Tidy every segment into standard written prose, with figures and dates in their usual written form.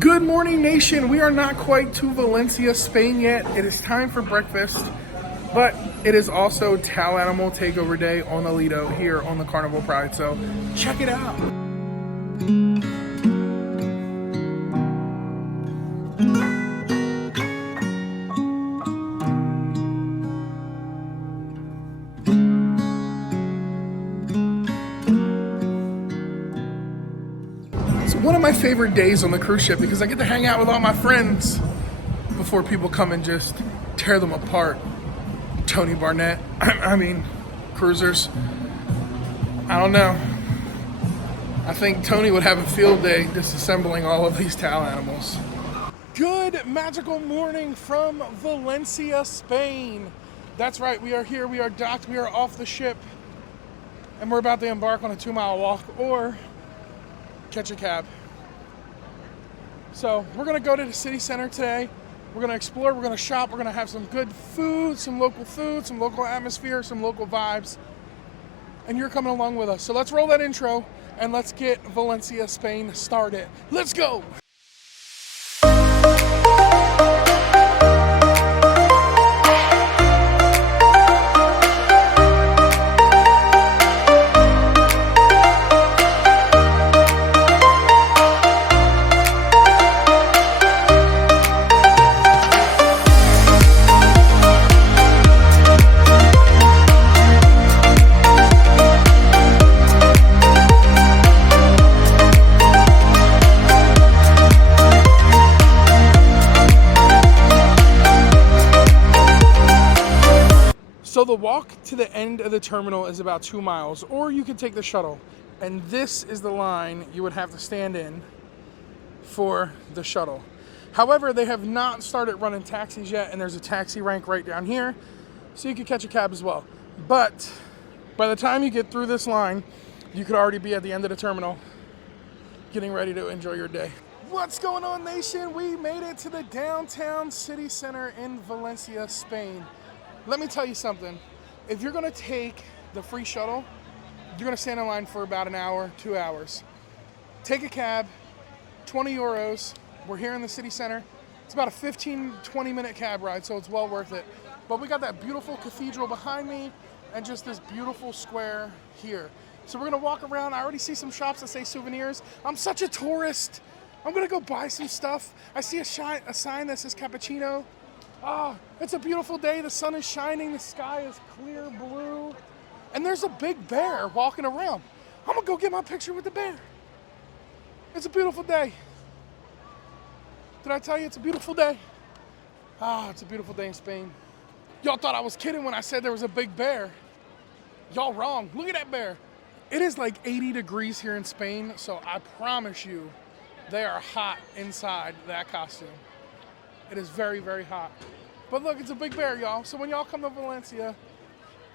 Good morning, nation. We are not quite to Valencia, Spain yet. It is time for breakfast, but it is also Tau Animal Takeover Day on the Lido here on the Carnival Pride, so check it out. It's one of my favorite days on the cruise ship because I get to hang out with all my friends before people come and just tear them apart. Tony Barnett, I mean, cruisers. I don't know. I think Tony would have a field day disassembling all of these Tau animals. Good magical morning from Valencia, Spain. That's right, we are here, we are docked, we are off the ship, and we're about to embark on a 2-mile walk or catch a cab. So we're gonna go to the city center today. We're gonna explore, we're gonna shop, we're gonna have some good food, some local atmosphere, some local vibes. And you're coming along with us. So let's roll that intro and let's get Valencia, Spain started. Let's go! So the walk to the end of the terminal is about 2 miles, or you could take the shuttle. And this is the line you would have to stand in for the shuttle. However, they have not started running taxis yet, and there's a taxi rank right down here, so you could catch a cab as well. But by the time you get through this line, you could already be at the end of the terminal, getting ready to enjoy your day. What's going on, nation? We made it to the downtown city center in Valencia, Spain. Let me tell you something. If you're gonna take the free shuttle, you're gonna stand in line for about an hour, 2 hours. Take a cab, 20 euros. We're here in the city center. It's about a 15-20 minute cab ride, so it's well worth it. But we got that beautiful cathedral behind me and just this beautiful square here. So we're gonna walk around. I already see some shops that say souvenirs. I'm such a tourist. I'm gonna go buy some stuff. I see a sign that says cappuccino. Ah, it's a beautiful day. The sun is shining. The sky is clear blue. And there's a big bear walking around. I'm gonna go get my picture with the bear. It's a beautiful day. Did I tell you it's a beautiful day? Ah, it's a beautiful day in Spain. Y'all thought I was kidding when I said there was a big bear. Y'all wrong. Look at that bear. It is like 80 degrees here in Spain, so I promise you they are hot inside that costume. It is very, very hot. But look, it's a big bear, y'all. So when y'all come to Valencia,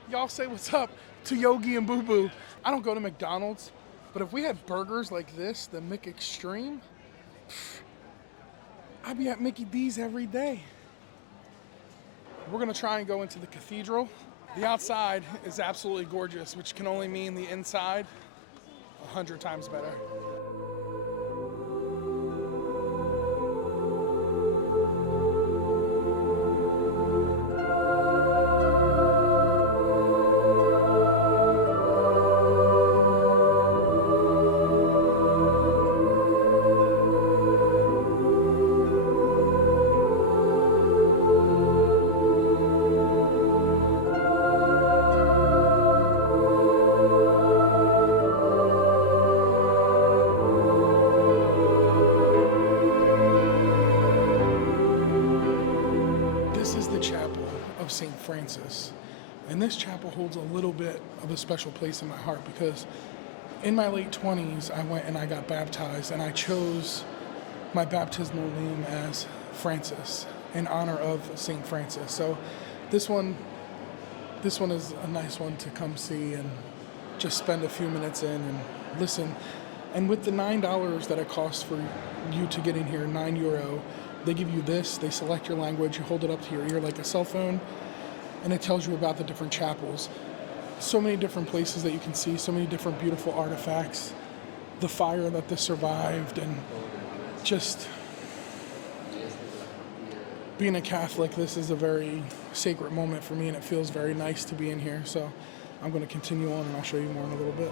y'all say what's up to Yogi and Boo Boo. I don't go to McDonald's, but if we had burgers like this, the McExtreme, I'd be at Mickey D's every day. We're gonna try and go into the cathedral. The outside is absolutely gorgeous, which can only mean the inside 100 times better. St. Francis, and this chapel holds a little bit of a special place in my heart because in my late 20s I went and I got baptized, and I chose my baptismal name as Francis in honor of St. Francis. So this one is a nice one to come see and just spend a few minutes in and listen. And with the $9 that it costs for you to get in here, €9, they give you this, they select your language, you hold it up to your ear like a cell phone, and it tells you about the different chapels. So many different places that you can see, so many different beautiful artifacts, the fire that this survived, and just Being a Catholic, this is a very sacred moment for me, and it feels very nice to be in here. So I'm going to continue on, and I'll show you more in a little bit.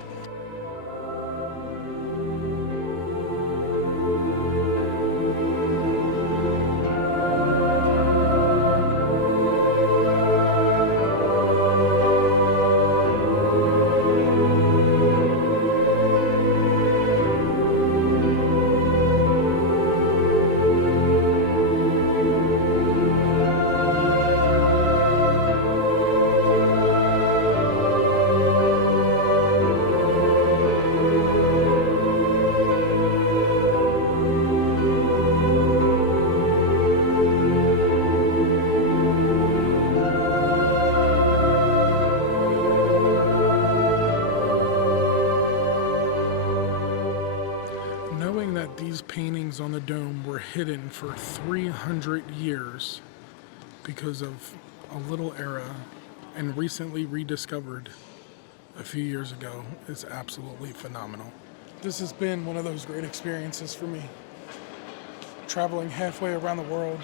These paintings on the dome were hidden for 300 years because of a little era and recently rediscovered a few years ago is absolutely phenomenal. This has been one of those great experiences for me. Traveling halfway around the world,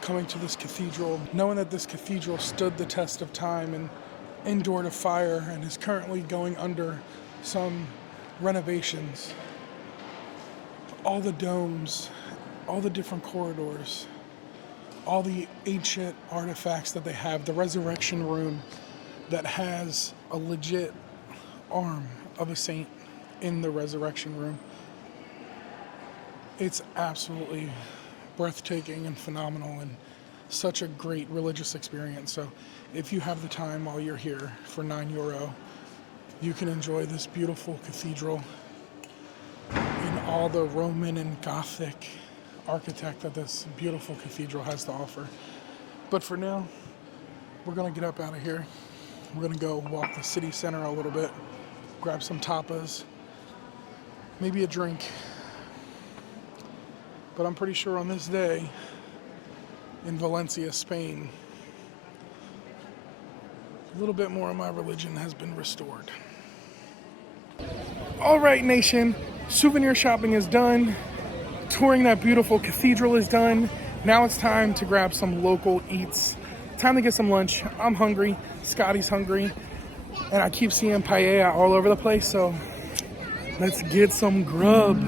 coming to this cathedral, knowing that this cathedral stood the test of time and endured a fire and is currently going under some renovations. All the domes, all the different corridors, all the ancient artifacts that they have, the resurrection room that has a legit arm of a saint in the resurrection room. It's absolutely breathtaking and phenomenal and such a great religious experience. So if you have the time while you're here for €9, you can enjoy this beautiful cathedral in all the Roman and Gothic architect that this beautiful cathedral has to offer. But for now, we're gonna get up out of here. We're gonna go walk the city center a little bit, grab some tapas, maybe a drink. But I'm pretty sure on this day in Valencia, Spain, a little bit more of my religion has been restored. All right, nation. Souvenir shopping is done. Touring that beautiful cathedral is done. Now it's time to grab some local eats. Time to get some lunch. I'm hungry. Scotty's hungry. And I keep seeing paella all over the place, so let's get some grub.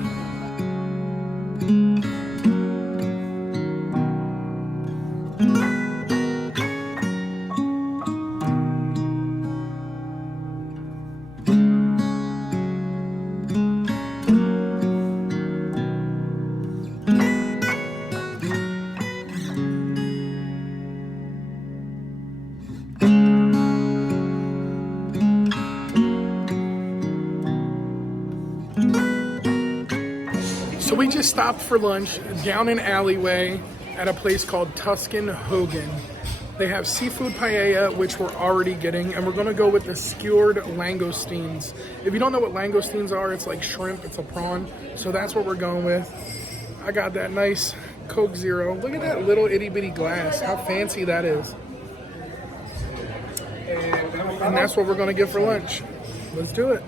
So we just stopped for lunch down an alleyway at a place called Tuscan Hogan. They have seafood paella, which we're already getting, and we're gonna go with the skewered langoustines. If you don't know what langoustines are, it's like shrimp, it's a prawn. So that's what we're going with. I got that nice Coke Zero. Look at that little itty bitty glass, how fancy that is. And that's what we're gonna get for lunch. Let's do it.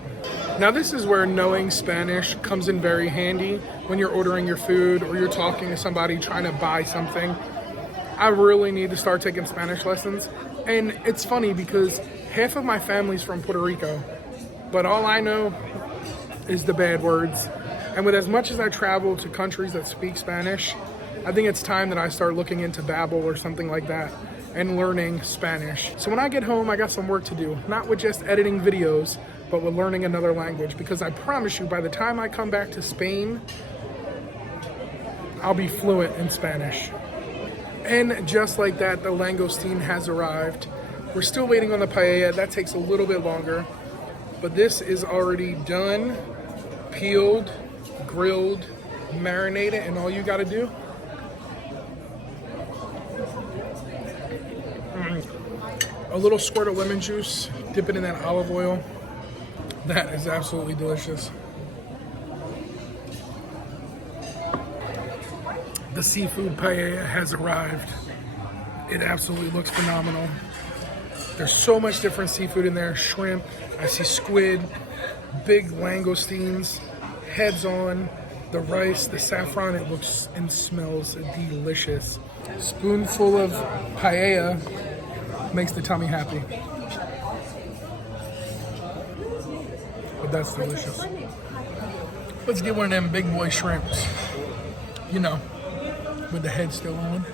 Now this is where knowing Spanish comes in very handy when you're ordering your food or you're talking to somebody trying to buy something. I really need to start taking Spanish lessons. And it's funny because half of my family's from Puerto Rico, but all I know is the bad words. And with as much as I travel to countries that speak Spanish, I think it's time that I start looking into Babbel or something like that and learning Spanish. So when I get home, I got some work to do, not with just editing videos, but with learning another language, because I promise you, by the time I come back to Spain, I'll be fluent in Spanish. And just like that, the langoustine has arrived. We're still waiting on the paella. That takes a little bit longer, but this is already done, peeled, grilled, marinated, and all you gotta do a little squirt of lemon juice, dip it in that olive oil. That is absolutely delicious. The seafood paella has arrived. It absolutely looks phenomenal. There's so much different seafood in there. Shrimp, I see squid, big langoustines, heads on. The rice, the saffron, it looks and smells delicious. Spoonful of paella makes the tummy happy. But that's delicious. Let's get one of them big boy shrimps. You know, with the head still on.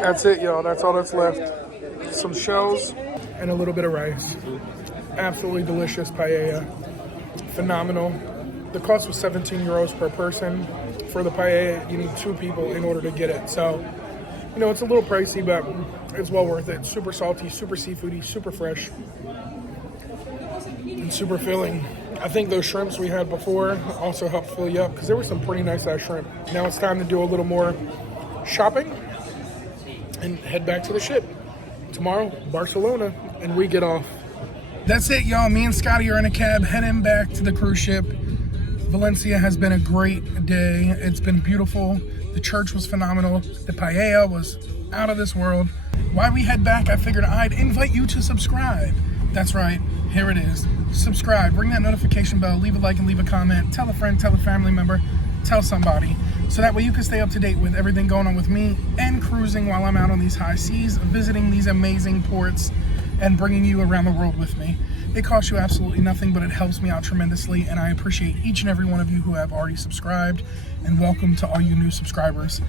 That's it, y'all. That's all that's left. Some shells and a little bit of rice. Absolutely delicious paella. Phenomenal. The cost was 17 euros per person. For the paella, you need 2 people in order to get it. So, you know, it's a little pricey, but it's well worth it. Super salty, super seafoody, super fresh, and super filling. I think those shrimps we had before also helped fill you up because there were some pretty nice ass shrimp. Now it's time to do a little more shopping and head back to the ship. Tomorrow, Barcelona, and we get off. That's it, y'all. Me and Scotty are in a cab heading back to the cruise ship. Valencia has been a great day. It's been beautiful. The church was phenomenal. The paella was out of this world. While we head back, I figured I'd invite you to subscribe. That's right, here it is. Subscribe, ring that notification bell, leave a like and leave a comment, tell a friend, tell a family member, tell somebody. So that way you can stay up to date with everything going on with me and cruising while I'm out on these high seas, visiting these amazing ports and bringing you around the world with me. It costs you absolutely nothing, but it helps me out tremendously, and I appreciate each and every one of you who have already subscribed, and welcome to all you new subscribers.